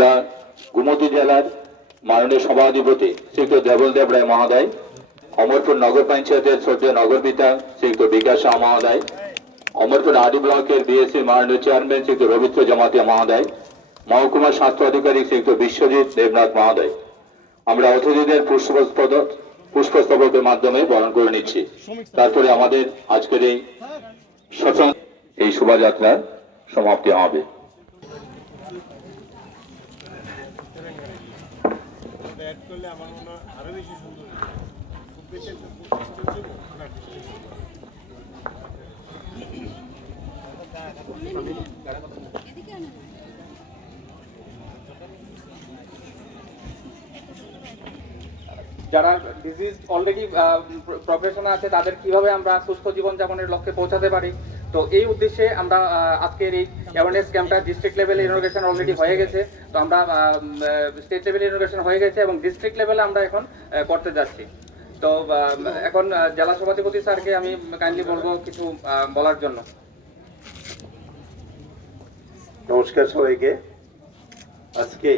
আমরা গোমতী জেলার মাননীয় সভাধিপতি শ্রীযুক্ত দেবল দেব রায় মহোদয়, অমরপুর নগর পঞ্চায়েতের শ্রদ্ধেয় নগরপিতা শ্রীযুক্ত বিকাশ শাহ মহোদয়, অমরপুর আদি ব্লকের বিএসসি মাননীয় চেয়ারম্যান শ্রীযুক্ত রবীন্দ্র জমাতিয়া মহোদয়, মহকুমা স্বাস্থ্য আধিকারিক শ্রীযুক্ত বিশ্বজিৎ দেবনাথ মহোদয়, আমরা অতিথিদের পুষ্পস্তবকের মাধ্যমে বরণ করে নিচ্ছি। তারপরে আমাদের আজকের এই শোভাযাত্রার সমাপ্তি হবে। যারা ডিজিজ অলরেডি প্রফেশনে আছে তাদের কিভাবে আমরা সুস্থ জীবনযাপনের লক্ষ্যে পৌঁছাতে পারি, তো এই উদ্দেশ্যে আমরা আজকের এই অ্যাওয়ারনেস ক্যাম্পটা ডিস্ট্রিক্ট লেভেলে ইনোগ্রেশন অলরেডি হয়ে গেছে। তো আমরা স্টেট লেভেলে ইনোগ্রেশন হয়ে গেছে এবং ডিস্ট্রিক্ট লেভেলে আমরা এখন করতে যাচ্ছি। তো এখন জেলা সভাধিপতি স্যারকে আমি কাইন্ডলি বলবো কিছু বলার জন্য। নমস্কার সবাইকে। আজকে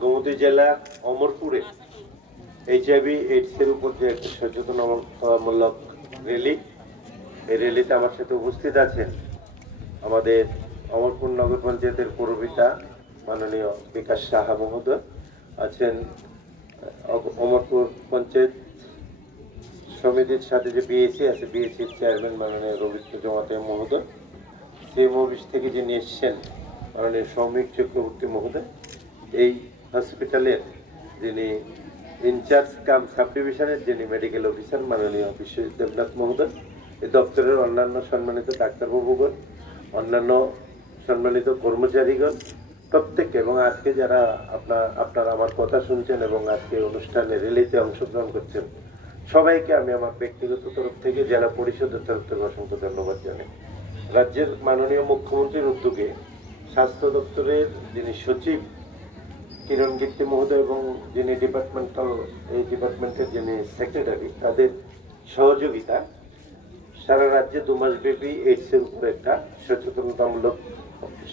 গোমতী জেলার অমরপুরে HIV AIDS এর উপর যে একটা সচেতনতামূলক র্যালি, এই র্যালিতে আমার সাথে উপস্থিত আছেন আমাদের অমরপুর নগর পঞ্চায়েতের পৌরপিতা মাননীয় বিকাশ সাহা মহোদয়, আছেন অমরপুর পঞ্চায়েত সমিতির সাথে যে বিএসসি আছে, বিএসসির চেয়ারম্যান মাননীয় রবীন্দ্র জমাতিয়া মহোদয়, সিএম অফিস থেকে যিনি এসছেন মাননীয় সৌমিক চক্রবর্তী মহোদয়, এই হসপিটালের যিনি ইনচার্জ কাম সাব ডিভিশনের যিনি মেডিকেল অফিসার মাননীয় বিশ্বজিৎ দেবনাথ মহোদয়, এই দপ্তরের অন্যান্য সম্মানিত ডাক্তারবাবুগণ, অন্যান্য সম্মানিত কর্মচারীগণ প্রত্যেককে, এবং আজকে যারা আপনারা আমার কথা শুনছেন এবং আজকে অনুষ্ঠানে র্যালিতে অংশগ্রহণ করছেন সবাইকে আমি আমার ব্যক্তিগত তরফ থেকে, জেলা পরিষদের তরফ থেকে অসংখ্য ধন্যবাদ জানাই। রাজ্যের মাননীয় মুখ্যমন্ত্রীর উদ্যোগে স্বাস্থ্য দপ্তরের যিনি সচিব কিরণ গিত্তি মহোদয় এবং যিনি এই ডিপার্টমেন্টের যিনি সেক্রেটারি, তাদের সহযোগিতা সারা রাজ্যে 2 মাস ব্যাপী এইডসের উপর একটা সচেতনতামূলক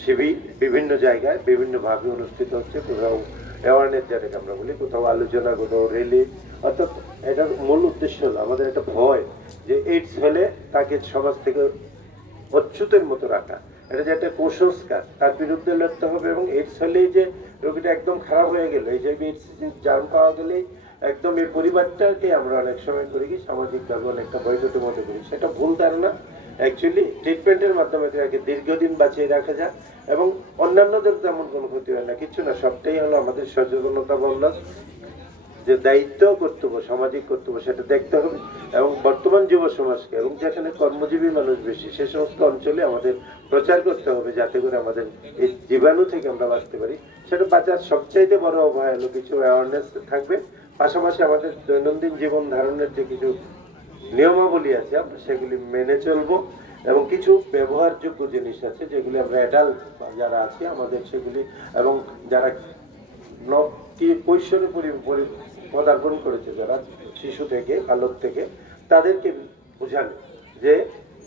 শিবির বিভিন্ন জায়গায় বিভিন্নভাবে অনুষ্ঠিত হচ্ছে। কোথাও অ্যাওয়ারনেস যেটাকে আমরা বলি, কোথাও আলোচনা, কোথাও র্যালি। অর্থাৎ এটার মূল উদ্দেশ্য হলো আমাদের একটা ভয় যে এইডস হলে তাকে সমাজ থেকে অচ্যুতের মতো রাখা, এটা যে একটা কুসংস্কার, তার বিরুদ্ধে লড়তে হবে। এবং এইডস হলেই যে রোগীটা একদম খারাপ হয়ে গেল, এই যে এইডস জার্ম পাওয়া গেলেই একদম এই পরিবারটাকে আমরা অনেক সময় করি কি সামাজিকভাবে অনেকটা বয়কটের মতো করি, সেটা ভুল ধারণা। অ্যাকচুয়ালি ট্রিটমেন্টের মাধ্যমে তাকে দীর্ঘদিন বাঁচিয়ে রাখা যায় এবং অন্যান্যদের তেমন কোনো ক্ষতি হয় না, কিছু না। সবটাই হলো আমাদের সচেতনতামূলক যে দায়িত্ব, কর্তব্য, সামাজিক কর্তব্য, সেটা দেখতে হবে। এবং বর্তমান যুব সমাজকে এবং যেখানে কর্মজীবী মানুষ বেশি সে সমস্ত অঞ্চলে আমাদের প্রচার করতে হবে যাতে করে আমাদের এই জীবাণু থেকে আমরা বাঁচতে পারি। সেটা বাঁচার সবচাইতে বড় উপায় হলো কিছু অ্যাওয়ারনেস থাকবে, পাশাপাশি আমাদের দৈনন্দিন জীবন ধারণের যে কিছু নিয়মাবলী আছে আমরা সেগুলি মেনে চলবো এবং কিছু ব্যবহারযোগ্য জিনিস আছে যেগুলি আমরা অ্যাডাল্ট যারা আছি আমাদের সেগুলি, এবং যারা কৈশোরে পদার্পণ করেছে, যারা শিশু থেকে বালক থেকে, তাদেরকে বোঝানো যে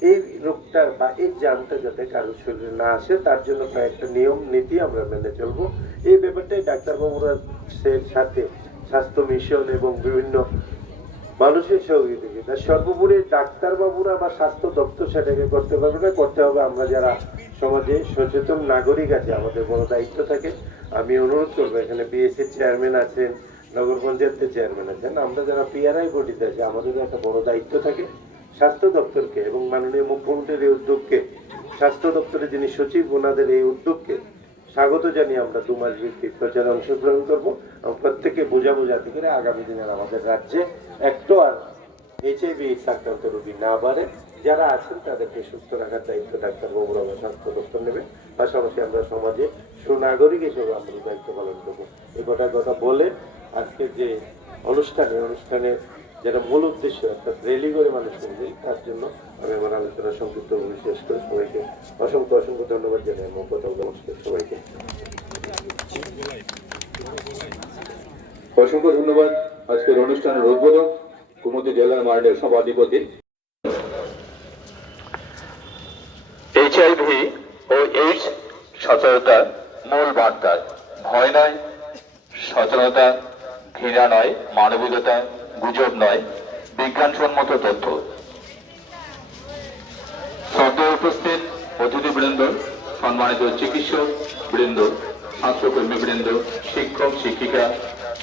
এই রোগটা বা এই জামটা যাতে কারোর শরীরে না আসে তার জন্য কয়েকটা নিয়ম নীতি আমরা মেনে চলবো। এই ব্যাপারটাই ডাক্তারবাবুরা সাথে স্বাস্থ্য মিশন এবং বিভিন্ন মানুষের সহযোগিতা, সর্বোপরি ডাক্তারবাবুরা বা স্বাস্থ্য দপ্তর সেটাকে করতে পারবে না, করতে হবে আমরা যারা সমাজে সচেতন নাগরিক আছে, আমাদের বড় দায়িত্ব থাকে। আমি অনুরোধ করবো, এখানে বিএসসির চেয়ারম্যান আছেন, নগর পঞ্চায়েতের চেয়ারম্যান আছেন, আমরা যারা পিআরআই বডিতে আছি আমাদেরও একটা বড় দায়িত্ব থাকে স্বাস্থ্য দপ্তরকে এবং মাননীয় মুখ্যমন্ত্রীর এই উদ্যোগকে, স্বাস্থ্য দপ্তরের যিনি সচিব ওনাদের এই উদ্যোগকে স্বাগত জানিয়ে আমরা 2 মাস ব্যাপী প্রচারে অংশগ্রহণ করবো এবং প্রত্যেককে বোঝাবো যাতে করে আগামী দিনের আমাদের রাজ্যে একটু আর HIV আক্রান্ত রোগী না বাড়ে। যারা আছেন তাদেরকে সুস্থ রাখার দায়িত্ব ডাক্তারবাবুরা বা স্বাস্থ্য দপ্তর নেবে, পাশাপাশি আমরা সমাজে সুনাগরিক হিসেবে আমরা দায়িত্ব পালন করবো। এই কথা বলে আজকে যে অনুষ্ঠানে যেটা মূল উদ্দেশ্য একটা র্যালি করে মানুষকে বুঝাই, তার জন্য আমি আমার আলোচনা সংক্ষিপ্ত শেষ করে সবাইকে অসংখ্য ধন্যবাদ জানাই। আমার কথা নমস্কার সবাইকে। অসংখ্য ধন্যবাদ। আজকের অনুষ্ঠানের উদ্বোধক গোমতী জেলার মাননীয় সভাধিপতি। HIV ও এইডস সচেতনতার মূল বার্তা ভয় নয়, সচেতনতা, ঘৃণা নয়, মানবিকতা, গুজব নয়, বিজ্ঞানসম্মত তথ্য। শ্রদ্ধেয় উপস্থিত অতিথিবৃন্দ, সম্মানিত চিকিৎসক বৃন্দ, স্বাস্থ্যকর্মী বৃন্দ, শিক্ষক শিক্ষিকা,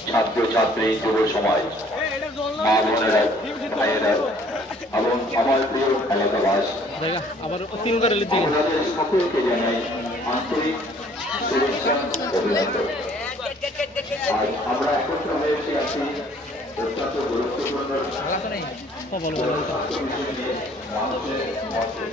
ছাত্র ছাত্রী, যুব সমাজ, মা বোনেরা, ভাইয়েরা এবং আমার প্রিয় এলাকাবাস, আপনাদের সকলকে জানাই আন্তরিক শুভেচ্ছা অভিনন্দন। আজ আমরা একত্র হয়েছি আছি অত্যন্ত গুরুত্বপূর্ণ স্বাস্থ্য বিষয় নিয়ে মানুষের মধ্যে।